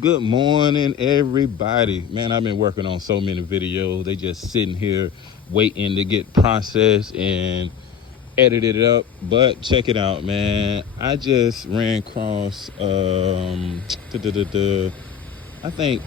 Good morning, everybody. Man, I've been working on so many videos. They just sitting here waiting to get processed and edited up. But check it out, man. I just ran across I think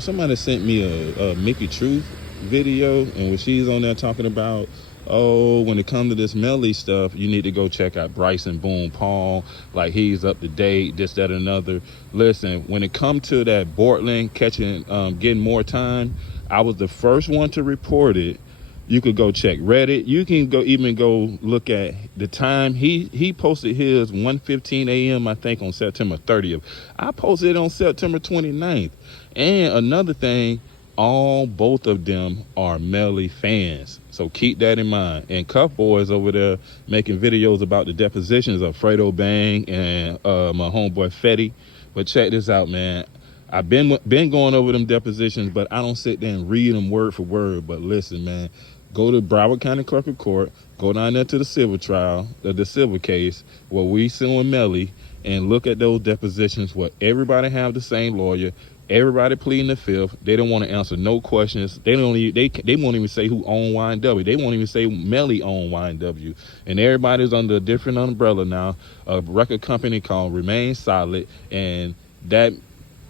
somebody sent me a Mickey Truth video, and when she's on there talking about, oh, when it comes to this Melly stuff, you need to go check out Bryson Boone Paul. Like, he's up to date, this, that, another. Listen, when it comes to that Bortland catching, getting more time, I was the first one to report it. You could go check Reddit. You can go look at the time. He posted his 1:15 a.m. I think on September 30th. I posted it on September 29th. And another thing, both of them are Melly fans. So keep that in mind. And Cuff Boys over there making videos about the depositions of Fredo Bang and my homeboy Fetty. But check this out, man. I've been going over them depositions, but I don't sit there and read them word for word. But listen, man, go to Broward County Clerk of Court, go down there to the civil trial, the civil case where we suing Melly, and look at those depositions where everybody have the same lawyer, everybody pleading the fifth. They don't want to answer no questions. They won't even say who owned YNW. They won't even say Melly owned YNW. And everybody's under a different umbrella now, a record company called Remain Solid, and that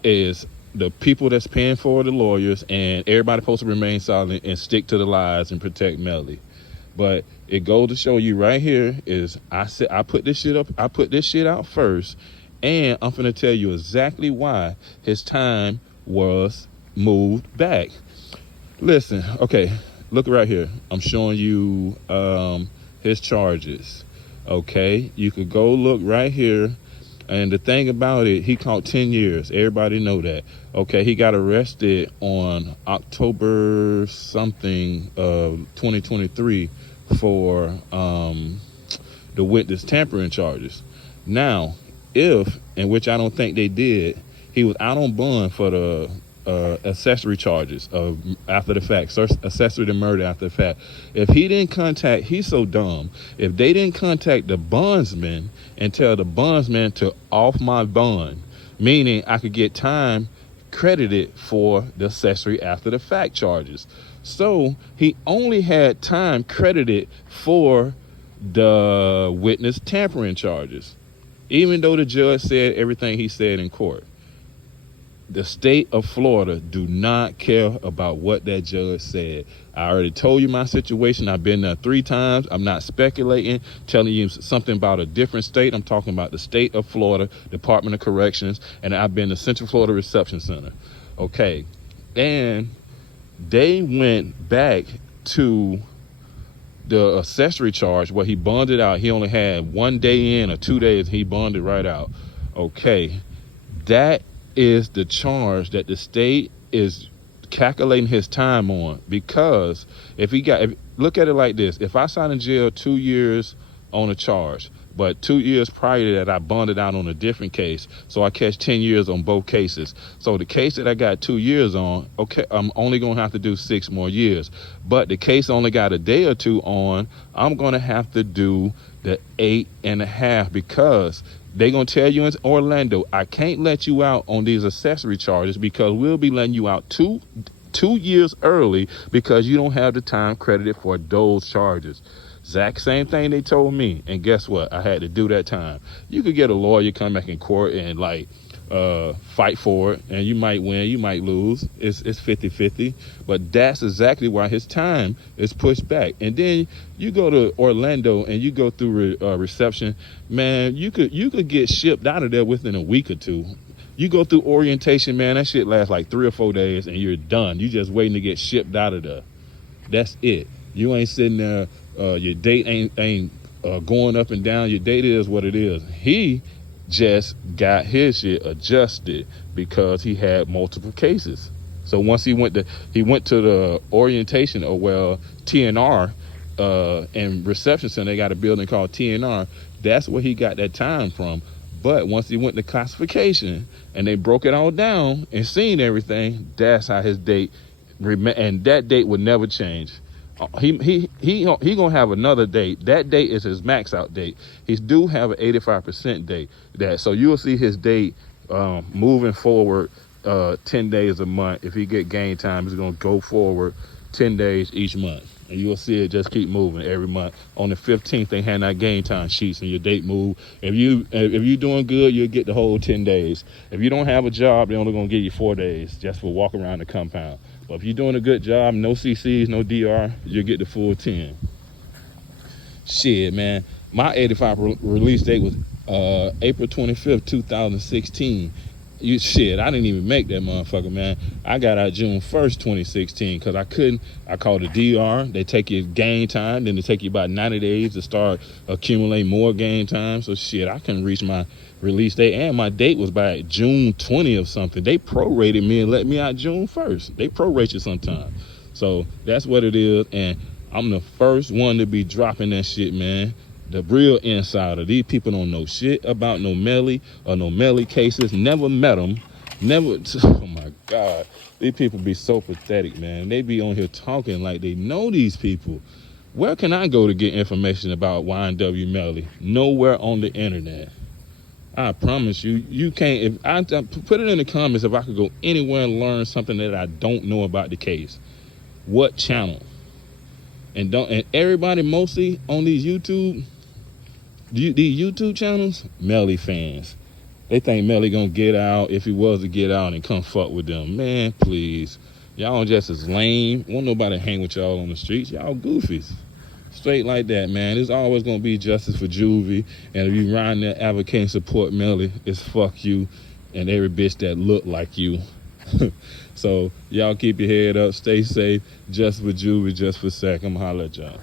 is the people that's paying for the lawyers, and everybody supposed to remain silent and stick to the lies and protect Melly. But it goes to show you right here is I put this shit out first, and I'm finna tell you exactly why his time was moved back. Listen, okay, look right here. I'm showing you his charges. Okay, you could go look right here. And the thing about it, he caught 10 years. Everybody know that. Okay, he got arrested on October something of 2023 for the witness tampering charges. Now, in which I don't think they did, he was out on bond for the accessory charges of after the fact, accessory to murder after the fact. If he didn't contact, he's so dumb. If they didn't contact the bondsman and tell the bondsman to off my bond, meaning I could get time credited for the accessory after the fact charges. So he only had time credited for the witness tampering charges, even though the judge said everything he said in court. The state of Florida do not care about what that judge said. I already told you my situation. I've been there 3 times. I'm not speculating, telling you something about a different state. I'm talking about the state of Florida, Department of Corrections, and I've been to Central Florida Reception Center. Okay. And they went back to the accessory charge where he bonded out. He only had 1 day in or 2 days. He bonded right out. Okay. That is the charge that the state is calculating his time on, because look at it like this: if I sign in jail 2 years on a charge, but 2 years prior to that I bonded out on a different case, so I catch 10 years on both cases. So the case that I got 2 years on, okay, I'm only gonna have to do 6 more years. But the case only got a day or two on, I'm gonna have to do the 8.5, because they're going to tell you in Orlando, I can't let you out on these accessory charges because we'll be letting you out two years early because you don't have the time credited for those charges. Exact same thing they told me. And guess what? I had to do that time. You could get a lawyer, come back in court and fight for it, and you might win, you might lose. It's 50-50, but that's exactly why his time is pushed back. And then you go to Orlando and you go through reception, man. You could get shipped out of there within a week or 2. You go through orientation, man. That shit lasts like 3 or 4 days, and you're done. You just waiting to get shipped out of there. That's it. You ain't sitting there. Your date ain't going up and down. Your date is what it is. He just got his shit adjusted because he had multiple cases. So once he went to the orientation, TNR and reception center, they got a building called TNR. That's where he got that time from. But once he went to classification and they broke it all down and seen everything, that's how his date and that date would never change. He gonna have another date. That date is his max out date. He do have an 85% date. So you'll see his date moving forward 10 days a month. If you get game time, it's going to go forward 10 days each month. And you'll see it just keep moving every month. On the 15th, they hand out game time sheets and your date move. If you're doing good, you'll get the whole 10 days. If you don't have a job, they're only going to give you 4 days just for walking around the compound. But if you're doing a good job, no CCs, no DR, you'll get the full 10. Shit, man. My 85 release date was April 25th, 2016. I didn't even make that motherfucker, man. I got out June 1st, 2016, because I called a DR. They take your game time, then they take you about 90 days to start accumulating more game time. So shit, I couldn't reach my release date, and my date was by June 20th or something. They prorated me and let me out June 1st. They prorate you sometime. So that's what it is, and I'm the first one to be dropping that shit, man. The real insider. These people don't know shit about no Melly or no Melly cases. Never met them. Never. Oh my God. These people be so pathetic, man. They be on here talking like they know these people. Where can I go to get information about YNW Melly? Nowhere on the internet. I promise you, you can't. If I put it in the comments, if I could go anywhere and learn something that I don't know about the case, what channel? And everybody mostly on these YouTube channels, Melly fans. They think Melly gonna get out if he was to get out and come fuck with them. Man, please. Y'all just as lame. Won't nobody hang with y'all on the streets. Y'all goofies. Straight like that, man. There's always gonna be justice for Juvie. And if you riding there advocating support Melly, it's fuck you and every bitch that look like you. So y'all keep your head up, stay safe. Just for Juvie, just for a sec. I'm gonna holler at y'all.